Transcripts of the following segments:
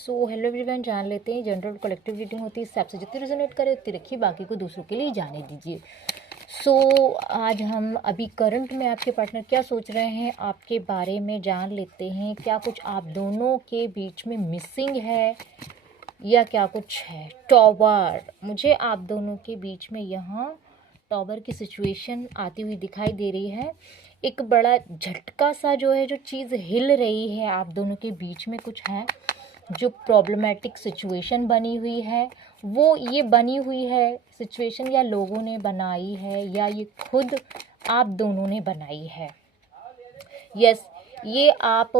So hello everyone, जान लेते हैं जनरल कलेक्टिव रीडिंग होती है। इस आपसे जितनी रेजोनेट करे उतनी रखिए, बाकी को दूसरों के लिए जाने दीजिए। सो आज हम अभी करंट में आपके पार्टनर क्या सोच रहे हैं आपके बारे में जान लेते हैं। क्या कुछ आप दोनों के बीच में मिसिंग है या क्या कुछ है। टॉवर, मुझे आप दोनों के बीच में यहाँ टॉवर की सिचुएशन आती हुई दिखाई दे रही है। एक बड़ा झटका सा जो है, जो चीज़ हिल रही है आप दोनों के बीच में कुछ है। जो प्रॉब्लमेटिक सिचुएशन बनी हुई है वो ये बनी हुई है सिचुएशन या लोगों ने बनाई है या ये खुद आप दोनों ने बनाई है। यस, ये आप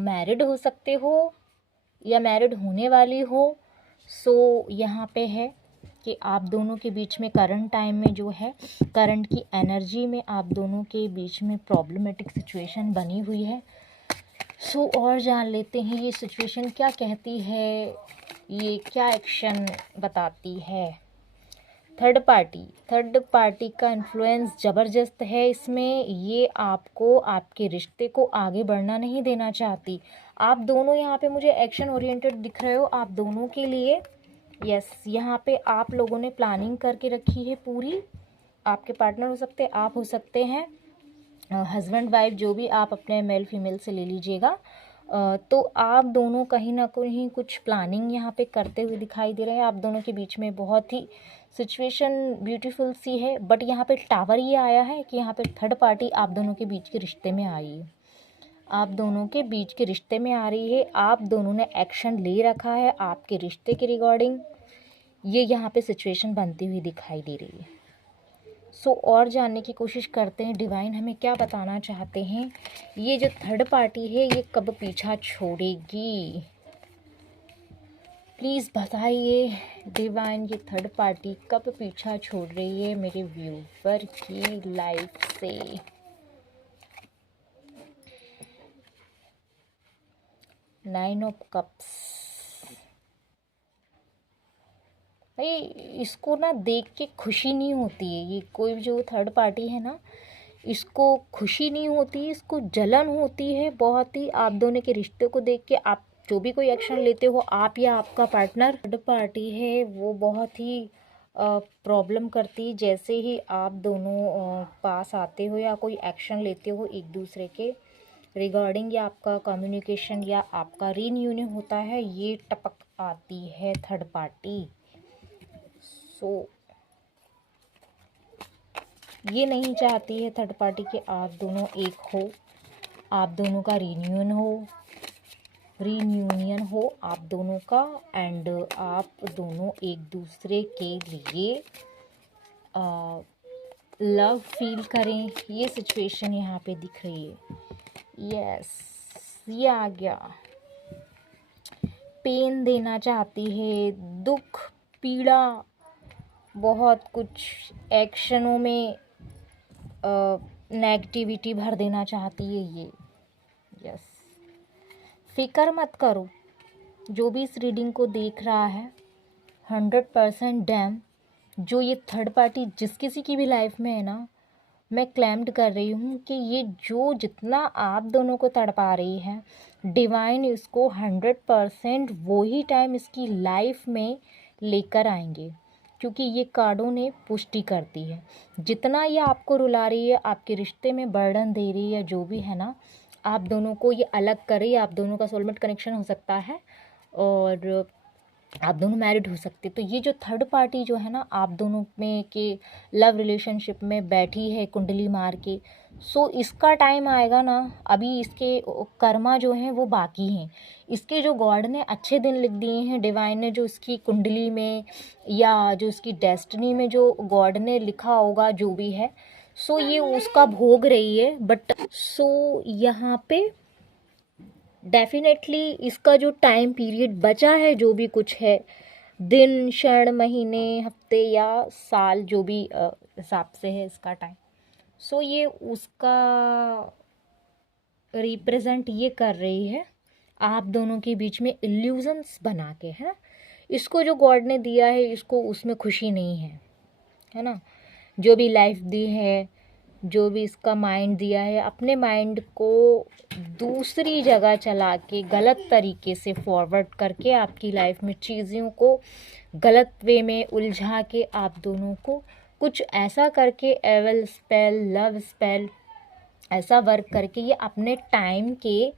मैरिड हो सकते हो या मैरिड होने वाली हो। सो यहाँ पे है कि आप दोनों के बीच में करंट टाइम में जो है, करंट की एनर्जी में आप दोनों के बीच में प्रॉब्लमेटिक सिचुएशन बनी हुई है। सो और जान लेते हैं ये सिचुएशन क्या कहती है, ये क्या एक्शन बताती है। थर्ड पार्टी का इन्फ्लुएंस ज़बरदस्त है इसमें। ये आपको आपके रिश्ते को आगे बढ़ना नहीं देना चाहती। आप दोनों यहाँ पे मुझे एक्शन ओरिएंटेड दिख रहे हो आप दोनों के लिए। यस, यहाँ पे आप लोगों ने प्लानिंग करके रखी है पूरी। आपके पार्टनर हो सकते हैं, आप हो सकते हैं हस्बैंड वाइफ, जो भी आप अपने मेल फीमेल से ले लीजिएगा। तो आप दोनों कहीं ना कहीं कुछ प्लानिंग यहाँ पे करते हुए दिखाई दे रहे हैं। आप दोनों के बीच में बहुत ही सिचुएशन ब्यूटीफुल सी है। बट यहाँ पे टावर ये आया है कि यहाँ पे थर्ड पार्टी आप दोनों के बीच के रिश्ते में आई है, आप दोनों के बीच के रिश्ते में आ रही है। आप दोनों ने एक्शन ले रखा है आपके रिश्ते के रिगार्डिंग। ये यहाँ पे सिचुएशन बनती हुई दिखाई दे रही है। सो और जानने की कोशिश करते हैं डिवाइन हमें क्या बताना चाहते हैं। ये जो थर्ड पार्टी है ये कब पीछा छोड़ेगी, प्लीज़ बताइए डिवाइन। ये थर्ड पार्टी कब पीछा छोड़ रही है मेरे व्यूवर की लाइफ से। नाइन ऑफ कप्स, भाई इसको ना देख के खुशी नहीं होती है। ये कोई जो थर्ड पार्टी है ना, इसको खुशी नहीं होती, इसको जलन होती है बहुत ही आप दोनों के रिश्ते को देख के। आप जो भी कोई एक्शन लेते हो, आप या आपका पार्टनर, थर्ड पार्टी है वो बहुत ही प्रॉब्लम करती है। जैसे ही आप दोनों पास आते हो या कोई एक्शन लेते हो एक दूसरे के रिगार्डिंग, या आपका कम्युनिकेशन या आपका रीयूनियन होता है, ये टपक आती है थर्ड पार्टी। सो ये नहीं चाहती है थर्ड पार्टी के आप दोनों एक हो, आप दोनों का रीयूनियन हो आप दोनों का, एंड आप दोनों एक दूसरे के लिए लव फील करें। ये सिचुएशन यहाँ पे दिख रही है। यस, ये आ गया। पेन देना चाहती है, दुख पीड़ा, बहुत कुछ एक्शनों में नेगेटिविटी भर देना चाहती है ये। यस, फिक्र मत करो, जो भी इस रीडिंग को देख रहा है 100% डैम, जो ये थर्ड पार्टी जिस किसी की भी लाइफ में है ना, मैं क्लेम्ड कर रही हूँ कि ये जो जितना आप दोनों को तड़पा रही है, डिवाइन इसको 100% वो ही टाइम इसकी लाइफ में लेकर आएंगे। क्योंकि ये कार्डों ने पुष्टि करती है, जितना ये आपको रुला रही है, आपके रिश्ते में बर्डन दे रही है, जो भी है ना, आप दोनों को ये अलग कर रही है। आप दोनों का सोलमेट कनेक्शन हो सकता है और आप दोनों मैरिड हो सकते। तो ये जो थर्ड पार्टी जो है ना, आप दोनों में के लव रिलेशनशिप में बैठी है कुंडली मार के। सो इसका टाइम आएगा ना, अभी इसके कर्मा जो हैं वो बाकी हैं। इसके जो गॉड ने अच्छे दिन लिख दिए हैं, डिवाइन ने जो इसकी कुंडली में या जो इसकी डेस्टिनी में जो गॉड ने लिखा होगा, जो भी है, सो ये उसका भोग रही है। बट सो यहाँ पे डेफिनेटली इसका जो टाइम पीरियड बचा है, जो भी कुछ है, दिन क्षण महीने हफ्ते या साल, जो भी हिसाब से है इसका टाइम, सो ये उसका रिप्रेजेंट ये कर रही है आप दोनों के बीच में इल्यूजन्स बना के, है ना। इसको जो गॉड ने दिया है, इसको उसमें खुशी नहीं है, है ना। जो भी लाइफ दी है, जो भी इसका माइंड दिया है, अपने माइंड को दूसरी जगह चला के गलत तरीके से फॉरवर्ड करके आपकी लाइफ में चीज़ों को गलत वे में उलझा के आप दोनों को कुछ ऐसा करके एवल स्पेल, लव स्पेल ऐसा वर्क करके ये अपने टाइम के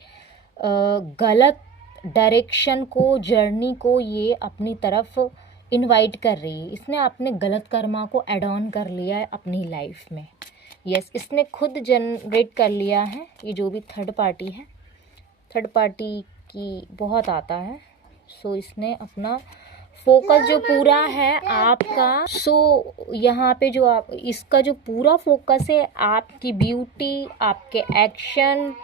गलत डायरेक्शन को, जर्नी को ये अपनी तरफ इनवाइट कर रही है। इसने अपने गलत कर्मा को एड ऑन कर लिया है अपनी लाइफ में। यस, इसने खुद जनरेट कर लिया है। ये जो भी थर्ड पार्टी है, थर्ड पार्टी की बहुत आता है। सो इसने अपना फोकस जो पूरा है आपका, यहाँ पे जो आप इसका जो पूरा फोकस है आपकी ब्यूटी, आपके एक्शन,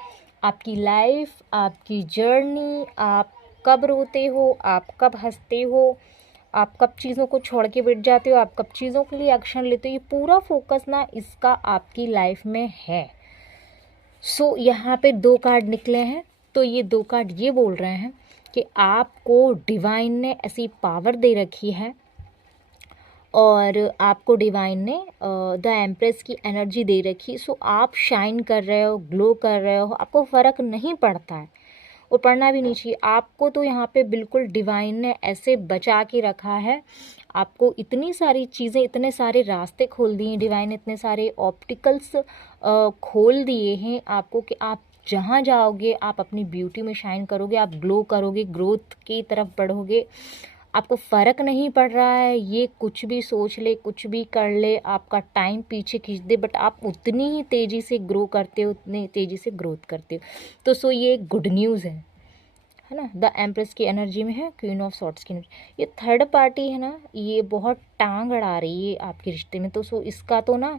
आपकी लाइफ, आपकी जर्नी, आप कब रोते हो, आप कब हंसते हो, आप कब चीज़ों को छोड़ के बैठ जाते हो, आप कब चीज़ों के लिए एक्शन लेते हो, ये पूरा फोकस ना इसका आपकी लाइफ में है। यहाँ पे 2 कार्ड निकले हैं। तो ये 2 कार्ड ये बोल रहे हैं कि आपको डिवाइन ने ऐसी पावर दे रखी है और आपको डिवाइन ने द एम्प्रेस की एनर्जी दे रखी। आप शाइन कर रहे हो, ग्लो कर रहे हो, आपको फ़र्क नहीं पड़ता है और पढ़ना भी नहीं चाहिए आपको। तो यहाँ पे बिल्कुल डिवाइन ने ऐसे बचा के रखा है आपको। इतनी सारी चीज़ें, इतने सारे रास्ते खोल दिए डिवाइन ने, इतने सारे ऑप्टिकल्स खोल दिए हैं आपको कि आप जहाँ जाओगे आप अपनी ब्यूटी में शाइन करोगे, आप ग्लो करोगे, ग्रोथ की तरफ बढ़ोगे। आपको फ़र्क नहीं पड़ रहा है ये कुछ भी सोच ले, कुछ भी कर ले, आपका टाइम पीछे खींच दे, बट आप उतनी ही तेज़ी से ग्रो करते हो, उतनी तेज़ी से ग्रोथ करते हो। तो ये एक गुड न्यूज़ है ना। द एम्प्रेस की एनर्जी में है, क्वीन ऑफ सॉर्ड्स की एनर्जी। ये थर्ड पार्टी है ना, ये बहुत टांग अड़ा रही है आपके रिश्ते में। तो इसका तो ना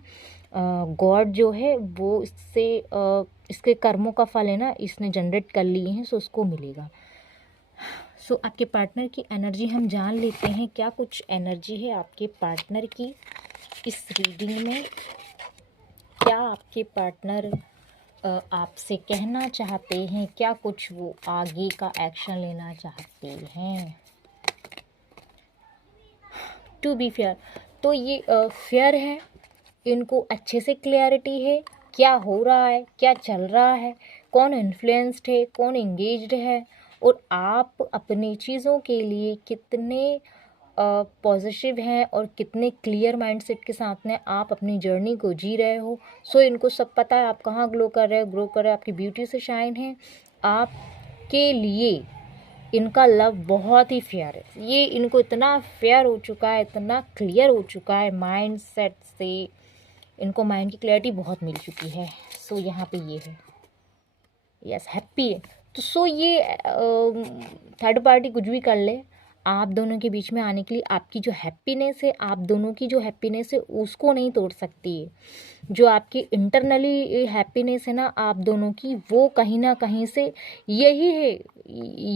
गॉड जो है वो इससे इसके कर्मों का फल है ना, इसने जनरेट कर लिए हैं, उसको मिलेगा। आपके पार्टनर की एनर्जी हम जान लेते हैं। क्या कुछ एनर्जी है आपके पार्टनर की इस रीडिंग में? क्या आपके पार्टनर आपसे कहना चाहते हैं? क्या कुछ वो आगे का एक्शन लेना चाहते हैं? टू बी फेयर, तो ये फेयर है, इनको अच्छे से क्लैरिटी है क्या हो रहा है, क्या चल रहा है, कौन इन्फ्लुएंस्ड है, कौन एंगेज्ड है, और आप अपनी चीज़ों के लिए कितने पॉजिटिव हैं और कितने क्लियर माइंडसेट के साथ में आप अपनी जर्नी को जी रहे हो। इनको सब पता है आप कहाँ ग्लो कर रहे हो, ग्रो कर रहे हो, आपकी ब्यूटी से शाइन है। आपके लिए इनका लव बहुत ही फेयर है। ये इनको इतना फेयर हो चुका है, इतना क्लियर हो चुका है माइंड सेट से, इनको माइंड की क्लैरिटी बहुत मिल चुकी है। यहाँ पे ये है, यस, हैप्पी है। तो ये थर्ड पार्टी कुछ भी कर ले, आप दोनों के बीच में आने के लिए आपकी जो हैप्पीनेस है, आप दोनों की जो हैप्पीनेस है उसको नहीं तोड़ सकती है। जो आपकी इंटरनली हैप्पीनेस है ना आप दोनों की, वो कहीं ना कहीं से यही है,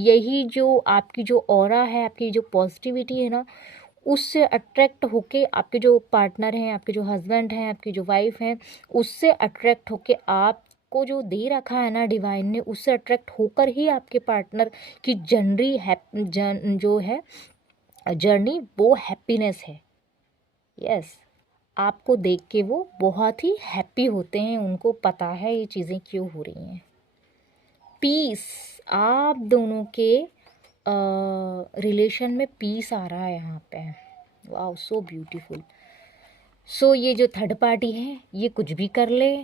यही जो आपकी जो ऑरा है, आपकी जो पॉजिटिविटी है ना, उससे अट्रैक्ट होके आपके जो पार्टनर हैं, आपके जो हस्बैंड हैं, आपकी जो वाइफ हैं, उससे अट्रैक्ट होके आपको जो दे रखा है ना डिवाइन ने, उससे अट्रैक्ट होकर ही आपके पार्टनर की जो है जर्नी वो हैप्पीनेस है। यस, आपको देख के वो बहुत ही हैप्पी होते हैं, उनको पता है ये चीज़ें क्यों हो रही हैं। पीस, आप दोनों के रिलेशन में पीस आ रहा है यहाँ पे। Wow, so beautiful. ये जो थर्ड पार्टी है ये कुछ भी कर ले,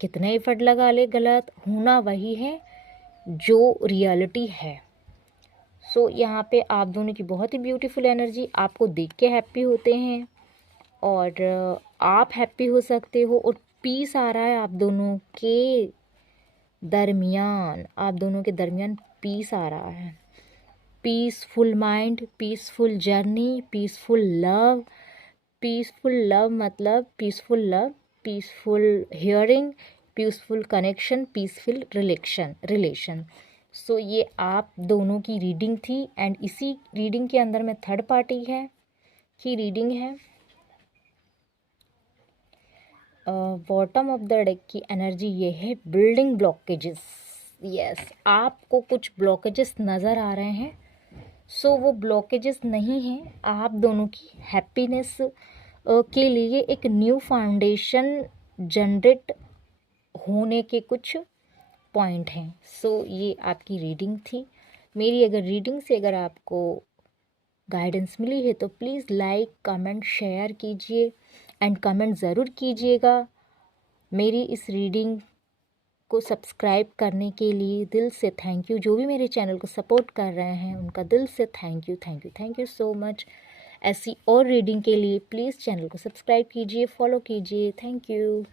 कितने एफर्ट लगा ले, गलत होना वही है जो रियलिटी है। यहाँ पे आप दोनों की बहुत ही ब्यूटीफुल एनर्जी, आपको देख के हैप्पी होते हैं और आप हैप्पी हो सकते हो, और पीस आ रहा है आप दोनों के दरमियान, आप दोनों के दरमियान पीस आ रहा है। Peaceful mind, peaceful journey, peaceful love. Peaceful love मतलब peaceful love, peaceful hearing, peaceful connection, peaceful relation. ये आप दोनों की रीडिंग थी, एंड इसी रीडिंग के अंदर में थर्ड पार्टी है की रीडिंग है। बॉटम ऑफ द डेक की एनर्जी ये है, बिल्डिंग ब्लॉकेजेस। यस, आपको कुछ ब्लॉकेजेस नज़र आ रहे हैं। वो ब्लॉकेजेस नहीं हैं, आप दोनों की हैप्पीनेस के लिए एक न्यू फाउंडेशन जनरेट होने के कुछ पॉइंट हैं। सो ये आपकी रीडिंग थी। मेरी अगर रीडिंग से अगर आपको गाइडेंस मिली है तो प्लीज़ लाइक कमेंट शेयर कीजिए एंड कमेंट ज़रूर कीजिएगा। मेरी इस रीडिंग को सब्सक्राइब करने के लिए दिल से थैंक यू। जो भी मेरे चैनल को सपोर्ट कर रहे हैं उनका दिल से thank you, thank you, thank you so much. ऐसी और रीडिंग के लिए प्लीज़ चैनल को सब्सक्राइब कीजिए, फॉलो कीजिए। Thank you.